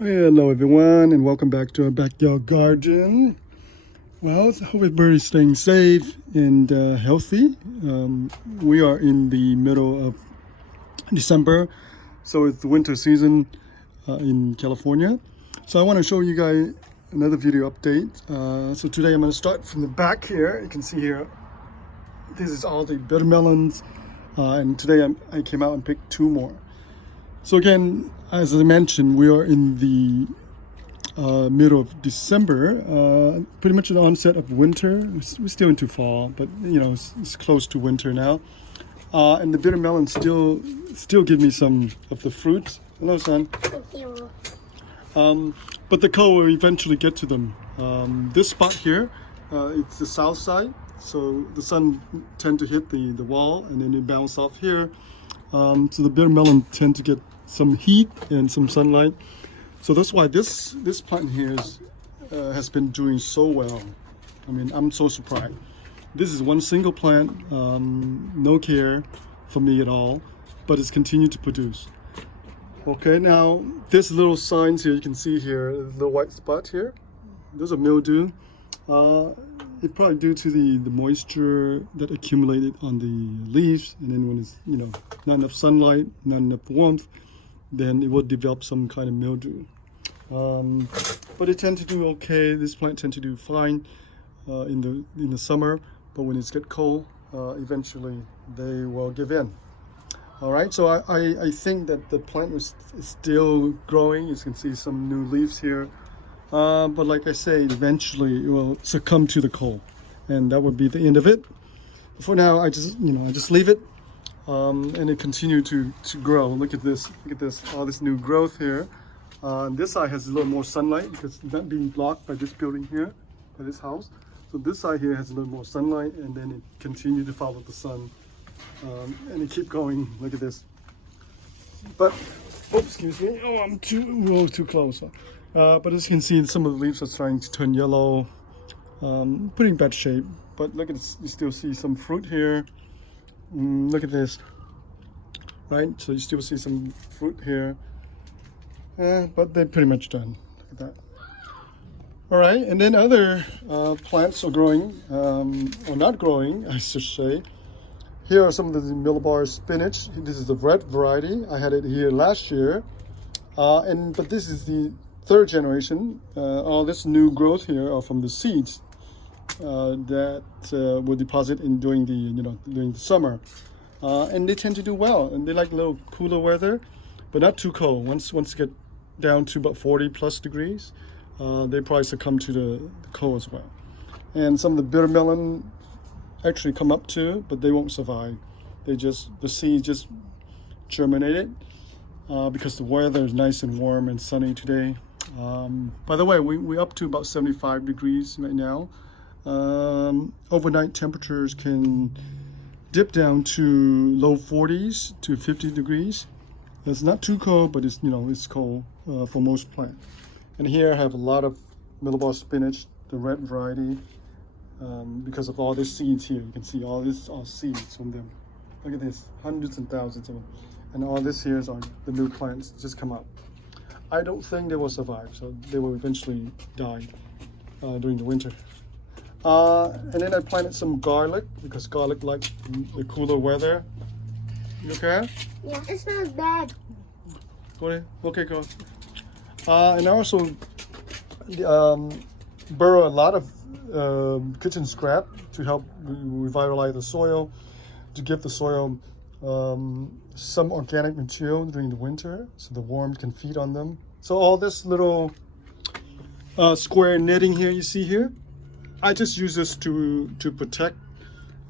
Hello everyone, and welcome back to our backyard garden. Well, I hope everybody's staying safe and healthy. We are in the middle of December, so it's the winter season in California. So I want to show you guys another video update. So today I'm going to start from the back here. You can see here, this is all the bitter melons, and today I came out and picked 2 more. So again, as I mentioned, we are in the middle of December, pretty much the onset of winter. We're still into fall, but you know it's close to winter now. And the bitter melon still give me some of the fruits. Hello, son. Thank you. But the cold will eventually get to them. This spot here, it's the south side, so the sun tend to hit the wall and then it bounce off here. So the bitter melon tend to get some heat and some sunlight. So that's why this plant here has been doing so well. I mean, I'm so surprised. This is one single plant, no care for me at all, but it's continued to produce. Okay, now this little signs here, you can see here, the little white spot here. There's a mildew. It's probably due to the moisture that accumulated on the leaves, and then when it's not enough sunlight, not enough warmth, then it will develop some kind of mildew. But it tend to do okay. This plant tend to do fine in the summer, but when it gets cold, eventually they will give in. All right, so I think that the plant is still growing. You can see some new leaves here. But like I say, eventually it will succumb to the cold, and that would be the end of it. For now, I just leave it, and it continue to grow. Look at this, all this new growth here. This side has a little more sunlight because it's not being blocked by this building here, by this house. So this side here has a little more sunlight, and then it continue to follow the sun, and it keep going. Look at this. But, oops, excuse me. Oh, I'm too close. But as you can see, some of the leaves are starting to turn yellow, pretty bad shape. But look at this, you still see some fruit here. Look at this, right? So you still see some fruit here, but they're pretty much done. Look at that. All right, and then other plants are growing, or not growing, I should say. Here are some of the millibar spinach. This is the red variety. I had it here last year, but this is the 3rd generation. All this new growth here are from the seeds that will deposit in during the summer, and they tend to do well. And they like a little cooler weather, but not too cold. Once it get down to about 40+ degrees, they probably succumb to the cold as well. And some of the bitter melon actually come up too, but they won't survive. The seeds just germinated because the weather is nice and warm and sunny today. By the way, we're up to about 75 degrees right now. Overnight temperatures can dip down to low 40s to 50 degrees. It's not too cold, but it's cold for most plants. And here I have a lot of millibar spinach, the red variety, because of all these seeds here. You can see all seeds from them. Look at this, hundreds and thousands of them. And all this here are the new plants just come up. I don't think they will survive, so they will eventually die during the winter. And then I planted some garlic because garlic likes the cooler weather. You okay? Yeah, it smells bad. Go ahead. Okay, go. And I also burrow a lot of kitchen scrap to help revitalize the soil, to give the soil some organic material during the winter so the worms can feed on them. So all this little square netting here you see here, I just use this to protect,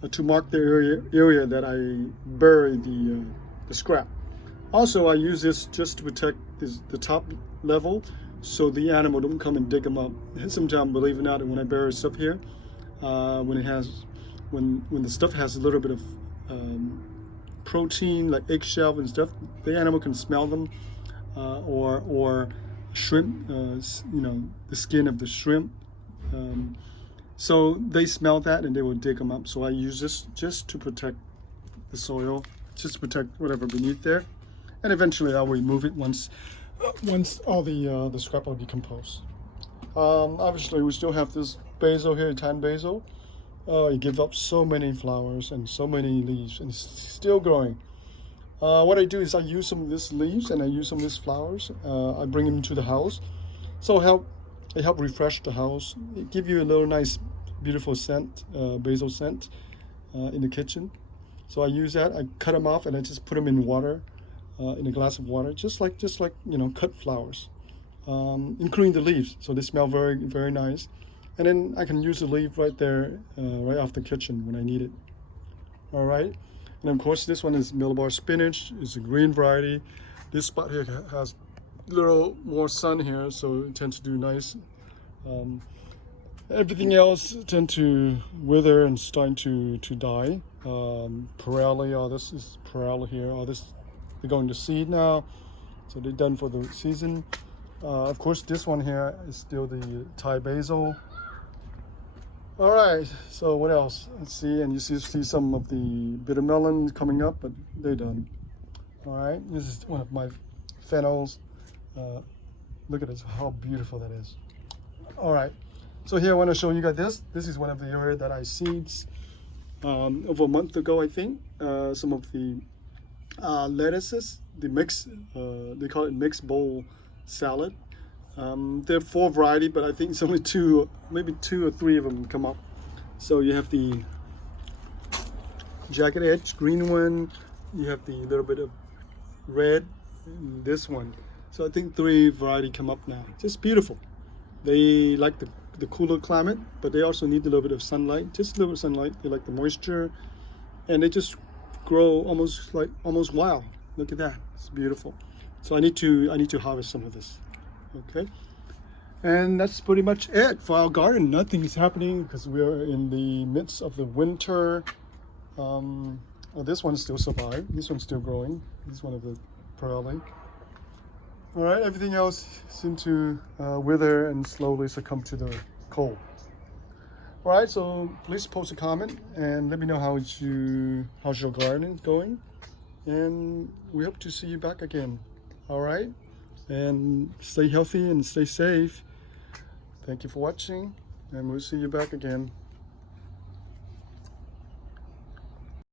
to mark the area that I bury the scrap. Also, I use this just to protect the top level so the animal don't come and dig them up. Sometimes, believe it or not, when I bury stuff here, when the stuff has a little bit of protein like eggshell and stuff, the animal can smell them, or shrimp, the skin of the shrimp. So they smell that and they will dig them up. So I use this just to protect the soil, just to protect whatever beneath there. And eventually I will remove it once once all the scrap will decompose. Obviously, we still have this basil here, tan basil. It gives up so many flowers and so many leaves, and it's still growing. What I do is I use some of these leaves and I use some of these flowers. I bring them to the house, so it help refresh the house. It give you a little nice, beautiful scent, basil scent, in the kitchen. So I use that. I cut them off and I just put them in water, in a glass of water, just like cut flowers, including the leaves. So they smell very, very nice. And then I can use the leaf right there, right off the kitchen when I need it. All right. And of course, this one is millbar spinach. It's a green variety. This spot here has a little more sun here, so it tends to do nice. Everything else tend to wither and starting to die. Perella, all this is perella here. All this, they're going to seed now, so they're done for the season. Of course, this one here is still the Thai basil. All right, so what else? Let's see, and you see some of the bitter melon coming up, but they're done. All right, this is one of my fennels. Look at this, how beautiful that is. All right, so here I want to show you guys this. This is one of the area that I seeds over a month ago, I think. Some of the lettuces, the mix, they call it mixed bowl salad. There are 4 varieties, but I think it's only 2, maybe 2 or 3 of them come up. So you have the jagged edge green one, you have the little bit of red, and this one. So I think 3 varieties come up now. Just beautiful. They like the cooler climate, but they also need a little bit of sunlight, just a little bit of sunlight. They like the moisture, and they just grow almost wild. Look at that, it's beautiful. So I need to harvest some of this. Okay, and that's pretty much it for our garden. Nothing is happening because we are in the midst of the winter. Well, this one still survived. This one's still growing. This is one of the perella. All right, everything else seemed to wither and slowly succumb to the cold. All right, so please post a comment and let me know how's your garden going, and we hope to see you back again. All right, and stay healthy and stay safe. Thank you for watching, and we'll see you back again.